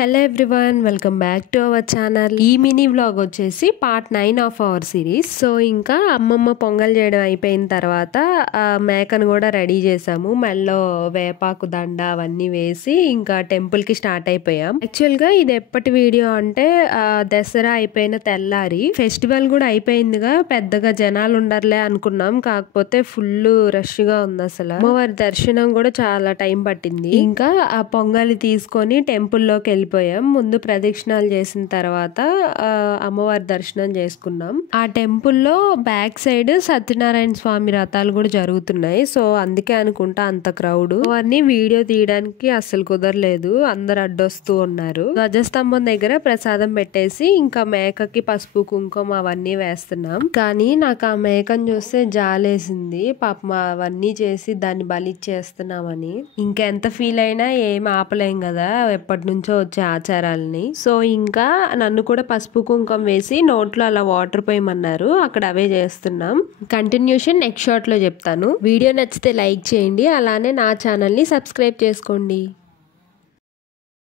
Hello everyone, welcome back to our channel. ఈ mini vlog వచ్చేసి part 9 of our series. So ఇంకా అమ్మమ్మ పొంగల్ చేయడం అయిపోయిన తర్వాత మేకను కూడా రెడీ చేసాము. మెల్లో వేపాకు దండ అవన్నీ వేసి ఇంకా టెంపుల్ కి స్టార్ట్ అయిపోయాం. యాక్చువల్ గా ఇది ఎప్పటి వీడియో అంటే దసరా అయిపోయిన తెల్లారి, ఫెస్టివల్ కూడా అయిపోయిందిగా, పెద్దగా జనాలు ఉండరులే అనుకున్నాం. కాకపోతే ఫుల్ రష్ గా ఉంది. అసలు అమ్మవారి దర్శనం కూడా చాలా టైం పట్టింది. ఇంకా ఆ పొంగలి తీసుకొని టెంపుల్లోకి వెళ్ళిపోయాం. ముందు ప్రదక్షిణాలు చేసిన తర్వాత అమ్మవారి దర్శనం చేసుకున్నాం. ఆ టెంపుల్లో బ్యాక్ సైడ్ సత్యనారాయణ స్వామి రథాలు కూడా జరుగుతున్నాయి. సో అందుకే అనుకుంటా అంత క్రౌడ్. అవన్నీ వీడియో తీయడానికి అస్సలు కుదరలేదు, అందరు అడ్డొస్తూ ఉన్నారు. ధ్వజస్తంభం దగ్గర ప్రసాదం పెట్టేసి ఇంకా మేకకి పసుపు కుంకుమ అవన్నీ వేస్తున్నాం. కానీ నాకు ఆ మేకను చూస్తే జాలేసింది. పాపం అవన్నీ చేసి దాన్ని బలిచ్చేస్తున్నామని. ఇంకెంత ఫీల్ అయినా ఏం ఆపలేం కదా, ఎప్పటి నుంచో వచ్చే ఆచారాలని. సో ఇంకా నన్ను కూడా పసుపు కుంకుమ వేసి నోట్లో అలా వాటర్ పోయమన్నారు. అక్కడ అవే చేస్తున్నాం. కంటిన్యూషన్ నెక్స్ట్ షాట్ లో చెప్తాను. వీడియో నచ్చితే లైక్ చేయండి, అలానే నా ఛానల్ ని సబ్స్క్రైబ్ చేసుకోండి.